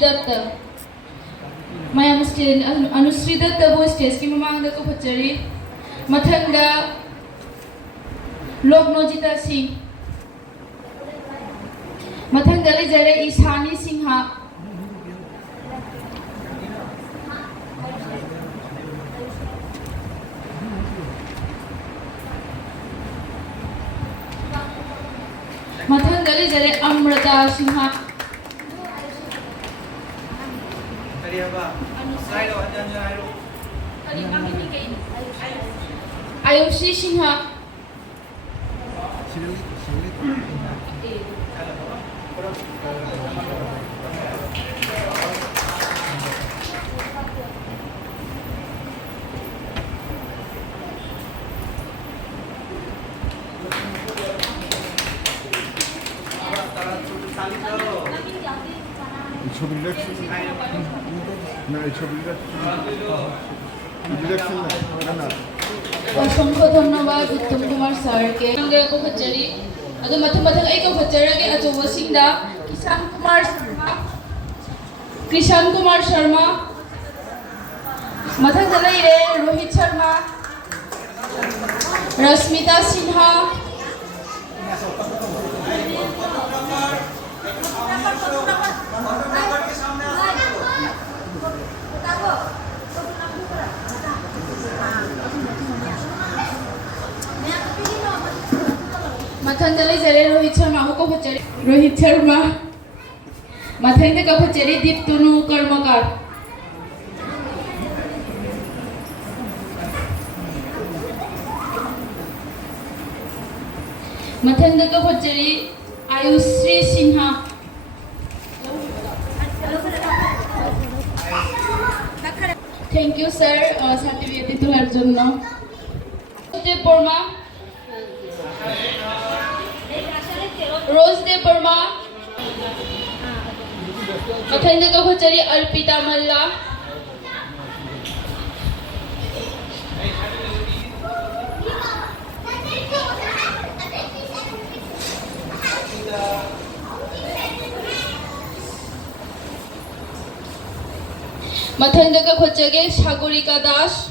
Datta Mayam student Anusri Datta boy stage ki mamang da ko phachari mathangda Loknojita Singh mathangda le jare Ishani Singha mathangda le jare Amrita Singha Ayushi Singha असंख्य धन्यवाद उत्तम Kumar sir के अंगे को फचरी अदो मथम मथम एक को फचरा के अचोवा सिंगदा किसान कुमार शर्मा मथम दलाई रे रोहित शर्मा रश्मिता सिन्हा मथंदले जरे रोहित शर्मा को फचरी रोहित शर्मा मथंदे का फचरी दीप्तनु कर्मकार मथंदे का फचरी Ayushree Sinha thank you sir certificate তোলার জন্য देव वर्मा रोजदेव वर्मा मथंद का फचरी अर्पिता मल्ला मथंद का फचगे Sagarika Das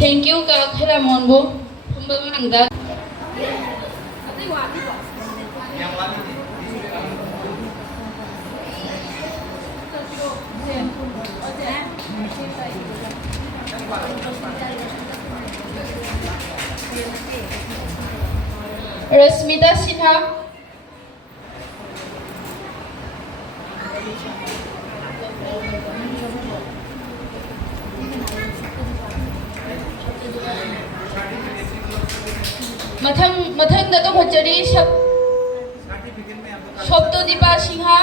Thank you ka khela monbo thumba mangda Rasmita Sinha मथंग दका फचरी शब्ददीपा सिंहा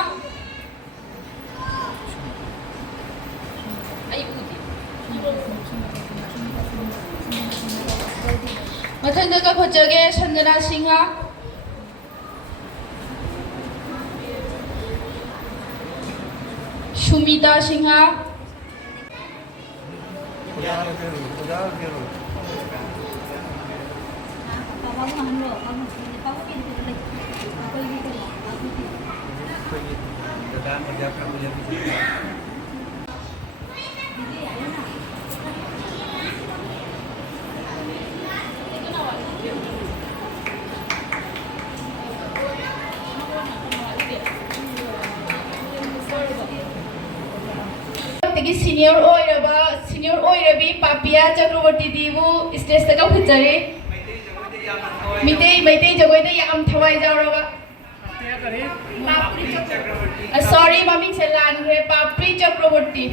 मथंग दका फचगे संजना सिंहा सुमिता सिंहा सीनियर ओइरबी पापिया चक्रवर्ती दीबू स्टेज तक फुचरे मैते जगोइदा याम थवाई जावरबा सॉरी मम्मी से लान रे पापड़ी चक्रवर्ती